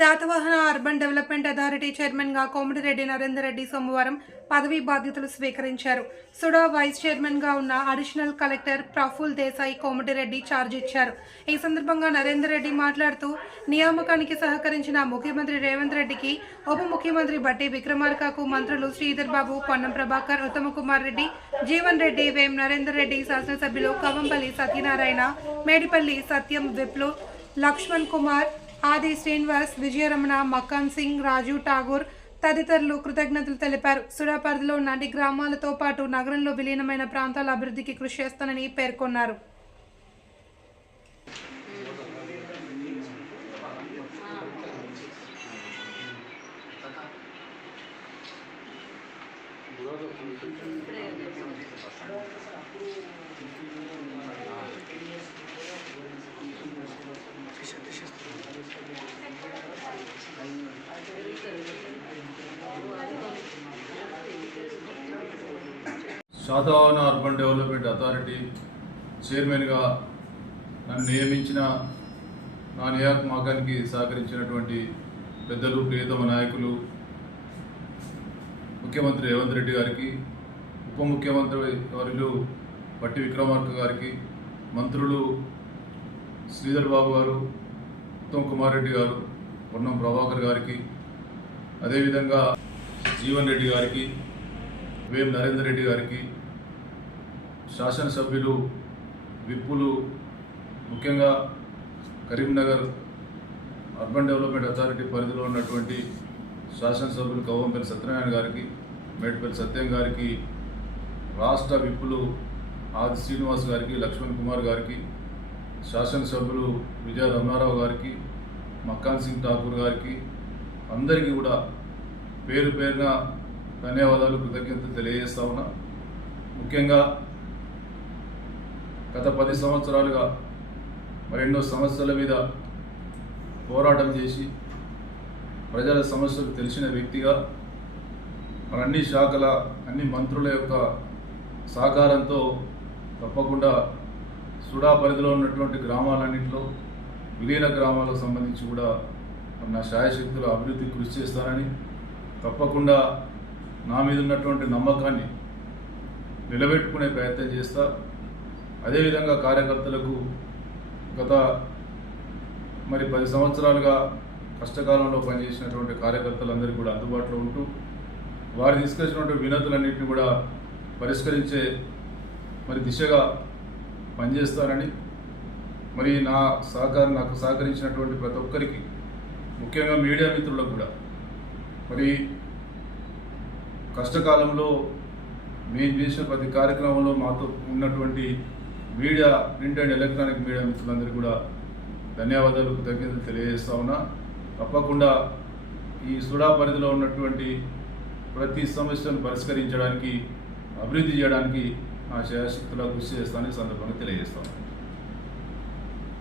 Satavahana urban development authority చైర్మన్గా కోమటిరెడ్డి నరేందర్ రెడ్డి సోమవారం పదవీ బాధ్యతలు స్వీకరించారు సుడా వైస్ చైర్మన్గా ఉన్న additional collector Praful Desai Komatireddy charge ఇచ్చారు ఈ సందర్భంగా నరేందర్ రెడ్డి మాట్లాడుతూ నియామకానికి సహకరించిన ముఖ్యమంత్రి రేవంత్ రెడ్డికి ఉప ముఖ్యమంత్రి బట్టి విక్రమార్కకు మంత్రులు శ్రీధర్ బాబు పొన్నం ప్రభాకర్ ఉత్తమకుమార్ కుమార్ రెడ్డి జీవన్ రెడ్డి వేం నరేందర్ రెడ్డి శాసనసభ్యులు కవంపల్లి సత్యనారాయణ మేడిపల్లి సత్యం విప్లు లక్ష్మణ్ కుమార్ ఆది శ్రీనివాస్ విజయరమణ మక్కన్ సింగ్ రాజు ఠాగూర్ తదితరులు కృతజ్ఞతలు తెలిపారు సుడాపరిధిలో ఉన్న అన్ని గ్రామాలతో పాటు నగరంలో విలీనమైన ప్రాంతాల అభివృద్ధికి కృషి చేస్తానని పేర్కొన్నారు శాతవాహన అర్బన్ డెవలప్మెంట్ అథారిటీ చైర్మన్గా నన్ను నియమించిన నా నియామకానికి సహకరించినటువంటి పెద్దలు ప్రియతమ నాయకులు ముఖ్యమంత్రి రేవంత్ రెడ్డి గారికి ఉప ముఖ్యమంత్రి వారిలు పట్టి విక్రమార్క గారికి మంత్రులు శ్రీధర్ బాబు గారు ఉత్తమ్ కుమార్ రెడ్డి గారు పొన్నం ప్రభాకర్ గారికి అదేవిధంగా జీవన్ రెడ్డి గారికి వేం నరేందర్ రెడ్డి గారికి శాసనసభ్యులు విప్పులు ముఖ్యంగా కరీంనగర్ అర్బన్ డెవలప్మెంట్ అథారిటీ పరిధిలో ఉన్నటువంటి శాసనసభ్యులు కవ్వంపల్లి సత్యనారాయణ గారికి మేడిపల్లి సత్యం గారికి రాష్ట్ర విప్పులు ఆది శ్రీనివాస్ గారికి లక్ష్మణ్ కుమార్ గారికి శాసనసభ్యులు విజయ రమణారావు గారికి మక్కాన్ సింగ్ ఠాకూర్ గారికి అందరికీ కూడా పేరు పేరున ధన్యవాదాలు కృతజ్ఞతలు తెలియజేస్తా ఉన్నా ముఖ్యంగా గత పది సంవత్సరాలుగా మరెన్నో సమస్యల మీద పోరాటం చేసి ప్రజల సమస్యలు తెలిసిన వ్యక్తిగా మన అన్ని శాఖల అన్ని మంత్రుల యొక్క సహకారంతో తప్పకుండా సుడా పరిధిలో ఉన్నటువంటి గ్రామాలన్నింటిలో విలీన గ్రామాలకు సంబంధించి కూడా మన శాయశక్తుల అభివృద్ధి కృషి చేస్తానని తప్పకుండా నా మీద ఉన్నటువంటి నమ్మకాన్ని నిలబెట్టుకునే ప్రయత్నం చేస్తా అదేవిధంగా కార్యకర్తలకు గత మరి పది సంవత్సరాలుగా కష్టకాలంలో పనిచేసినటువంటి కార్యకర్తలు అందరికీ కూడా అందుబాటులో ఉంటూ వారు తీసుకొచ్చినటువంటి వినతులన్నింటినీ కూడా పరిష్కరించే మరి దిశగా పనిచేస్తానని మరి నా సహకారం నాకు సహకరించినటువంటి ప్రతి ఒక్కరికి ముఖ్యంగా మీడియా మిత్రులకు కూడా మరి కష్టకాలంలో మేము చేసిన ప్రతి కార్యక్రమంలో మాతో ఉన్నటువంటి media print and electronic media మిత్రులందరికీ కూడా ధన్యవాదాలు కృతజ్ఞతలు తెలియజేస్తా ఉన్నా తప్పకుండా ఈ సుడా పరిధిలో ఉన్నటువంటి ప్రతి సమస్యను పరిష్కరించడానికి అభివృద్ధి చేయడానికి నా శయాశక్తులా కృషి చేస్తానని సందర్భంగా తెలియజేస్తాను